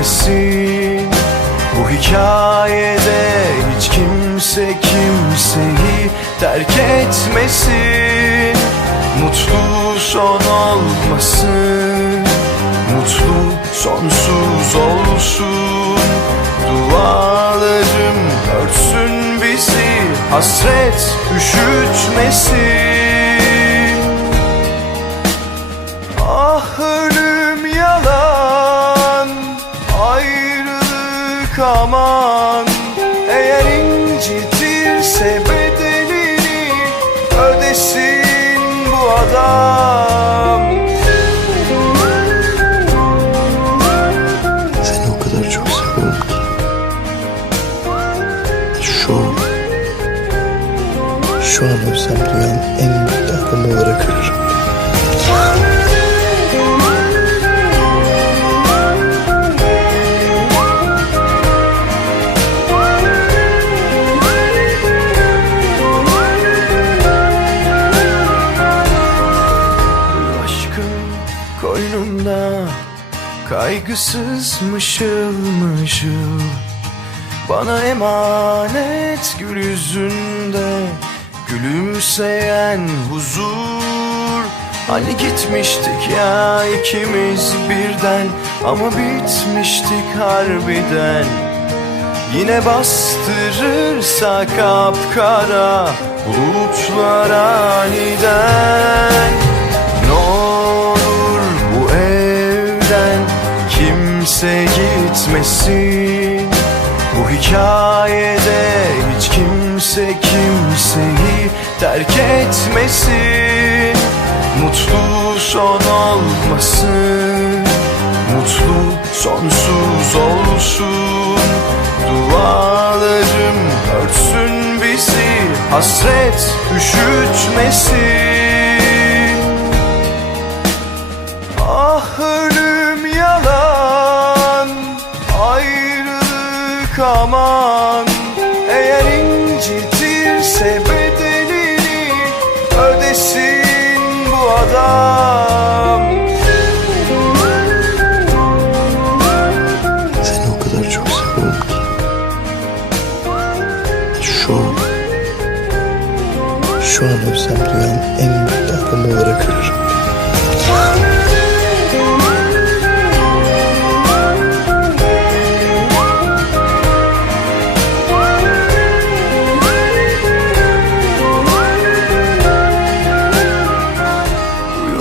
gitmesin Bu hikayede hiç kimse kimseyi terk etmesin. Mutlu son olmasın. Mutlu sonsuz olsun. Dualarım örtsün bizi Hasret üşütmesin aman Eğer incitirse bedelini Ödesin bu adam Seni o kadar çok seviyorum ki. Şu an, şu an ölsem dünyanın en mutlu adamı olarak ölürüm. Kaygısız mışıl mışıl. Bana emanet gül yüzünde Gülümseyen huzur. Hani gitmiştik ya ikimiz birden Ama bitmiştik harbiden. Yine bastırırsa kapkara Bulutlar aniden gitmesin Bu hikayede hiç kimse kimseyi terk etmesin. Mutlu son olmasın. Mutlu sonsuz olsun. Dualarım örtsün bizi Hasret üşütmesin. Ah adam Seni o kadar çok seviyorum ki. Şu an, şu an ölsem dünyanın en mutlu adamı olarak ölürüm.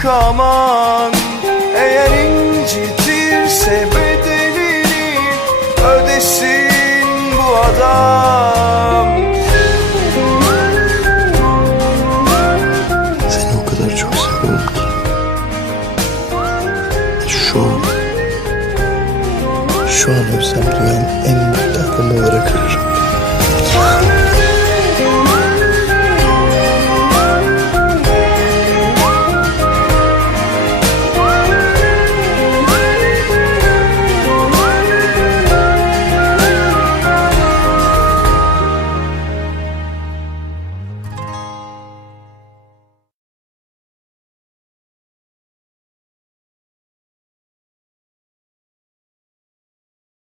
Ayrılık aman Eğer incitirse bedelini Ödesin bu adam Seni o kadar çok seviyorum ki. Şu an, şu an ölsem dünyanın en